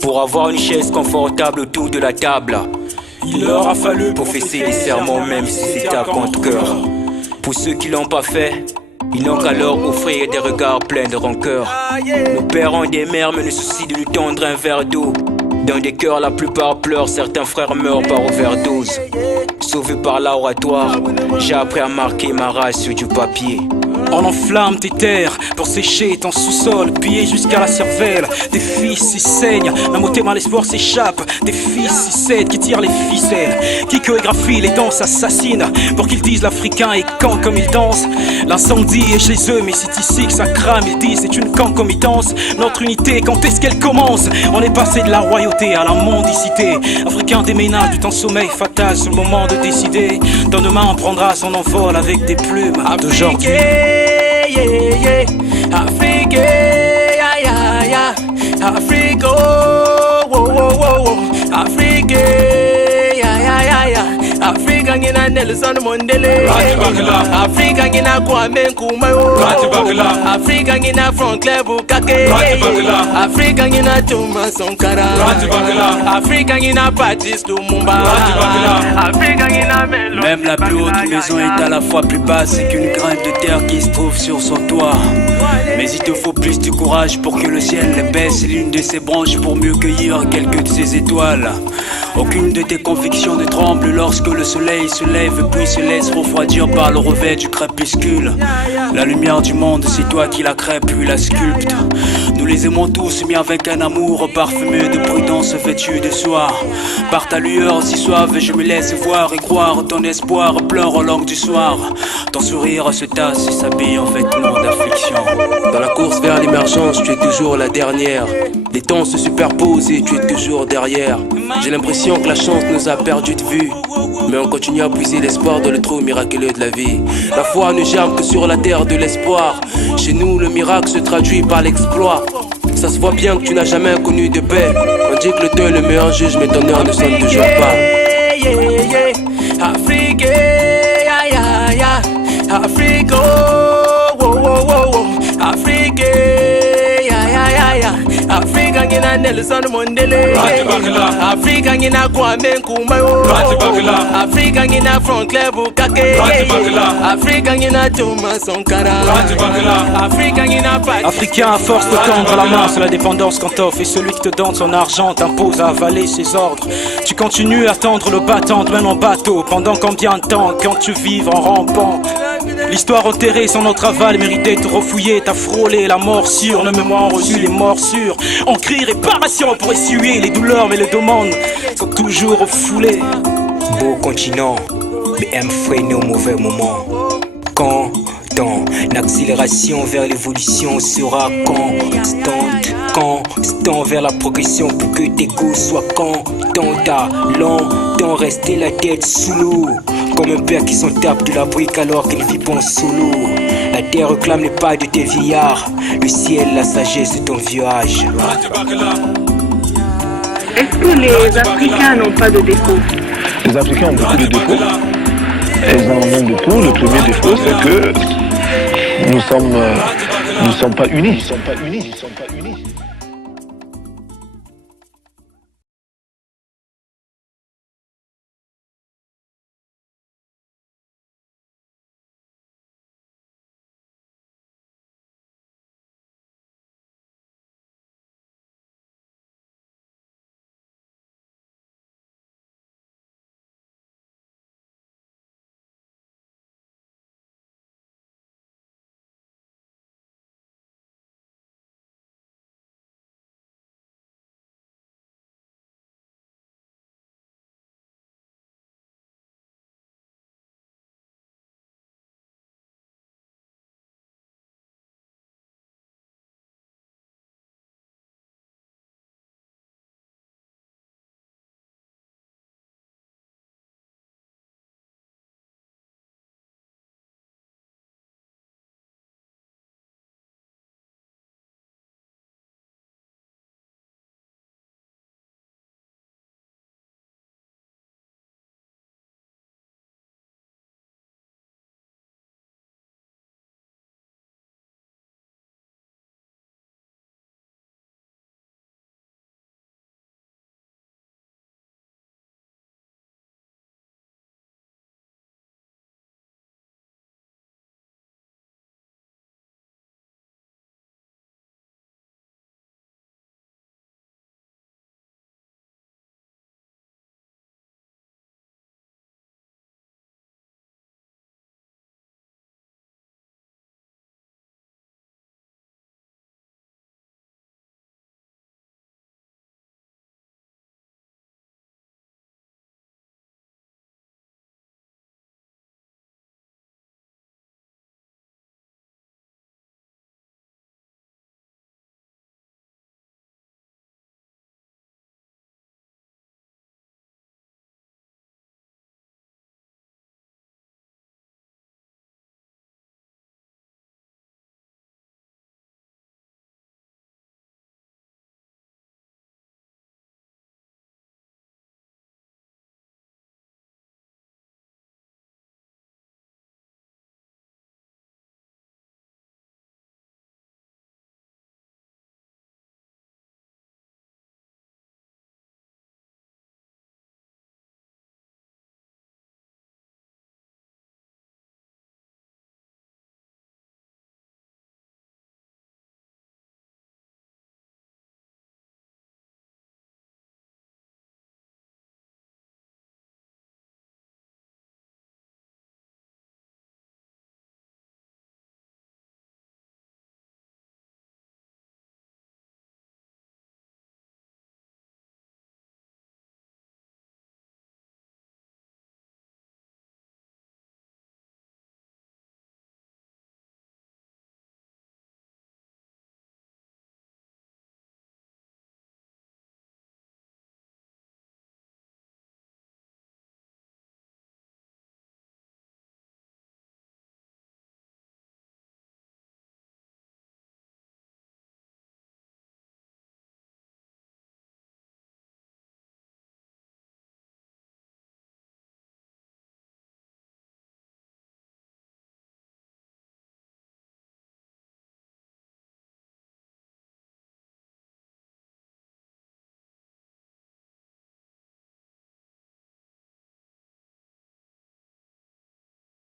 pour avoir une chaise confortable autour de la table. Il leur a fallu professer des serments même si c'était à contre-cœur. Pour ceux qui l'ont pas fait, ils n'ont qu'à leur offrir des regards pleins de rancœur. Nos pères ont des mères mais le souci de nous tendre un verre d'eau. Dans des cœurs la plupart pleurent, certains frères meurent par overdose. Sauvé par l'oratoire, j'ai appris à marquer ma race sur du papier. On enflamme tes terres pour sécher ton sous-sol, piller jusqu'à la cervelle. Des fils y saignent, la moté mal espoir s'échappe. Des fils y cèdent qui tirent les ficelles, qui chorégraphient les danses assassines pour qu'ils disent l'Africain est quand comme il danse. L'incendie est chez eux mais c'est ici que ça crame. Ils disent c'est une concomitance. Notre unité quand est-ce qu'elle commence? On est passé de la royauté à la mondicité. Africain déménage du temps sommeil fatal sur le moment de décider. Dans demain on prendra son envol avec des plumes d'aujourd'hui. Africa, yeah, yeah, yeah. Africa, oh, oh, oh, oh. Africa, yeah, yeah, yeah, yeah. Africa ngina Nelson Mandela. Africa ngina Kwame Nkrumah. Africa ngina Franklin Bukake. Africa ngina Thomas Sankara. Africa ngina Patrice Lumumba. Africa ngina Melo. Même la plus haute maison est à la fois plus basse qu'une graine de terre qui se trouve sur son toit. Mais il te faut plus de courage pour que le ciel les baisse l'une de ses branches pour mieux cueillir quelques de ses étoiles. Aucune de tes convictions ne tremble lorsque le soleil se lève puis se laisse refroidir par le revers du crépuscule. La lumière du monde, c'est toi qui la crée puis la sculpte. Nous les aimons tous mais avec un amour parfumé de prudence vêtu de soir. Par ta lueur si suave je me laisse voir et croire. Ton espoir pleure aux langues du soir. Ton sourire se tasse et s'habille en vêtements d'affliction. Dans la course vers l'émergence, tu es toujours la dernière. Les temps se superposent et tu es toujours derrière. J'ai l'impression que la chance nous a perdu de vue, mais on continue à puiser l'espoir dans le trou miraculeux de la vie. La foi ne germe que sur la terre de l'espoir. Chez nous le miracle se traduit par l'exploit. Ça se voit bien que tu n'as jamais connu de paix. On dit que le temps est le meilleur juge mais ton heure ne sonne toujours pas. Africa, yeah, yeah, yeah. Africa, oh, oh, oh, oh. Africa, yeah, yeah, yeah, yeah. Africa ngina Nelson Mandela. Africa ngina Kwame Nkrumah. Africa ngina Franklin Bukake. Africa ngina Thomas Sankara. Africa ngina Patrice. Africain à force de tendre la main, c'est la dépendance qu'on t'offre. Et celui qui te donne son argent t'impose à avaler ses ordres. Tu continues à tendre le battant, même en bateau. Pendant combien de temps quand tu vives en rampant? L'histoire enterrée sans notre aval méritait de te refouiller, t'as frôlé la morsure, ne mets-moi en reçu les morsures. On crie réparation pour essuyer les douleurs, mais les demandes sont toujours refoulées. Beau continent, mais aime freiner au mauvais moment. Quand ton accélération vers l'évolution sera constante, constant vers la progression pour que tes goûts soient contents. T'as longtemps resté la tête sous l'eau, comme un père qui s'en tape de la brique alors qu'il vit en solo. La terre réclame les pas de tes vieillards, le ciel la sagesse de ton vieux âge. Est-ce que les Africains n'ont pas de défauts? Les Africains ont beaucoup de défauts. Ils en ont même beaucoup. Le premier défaut, c'est que nous sommes pas unis.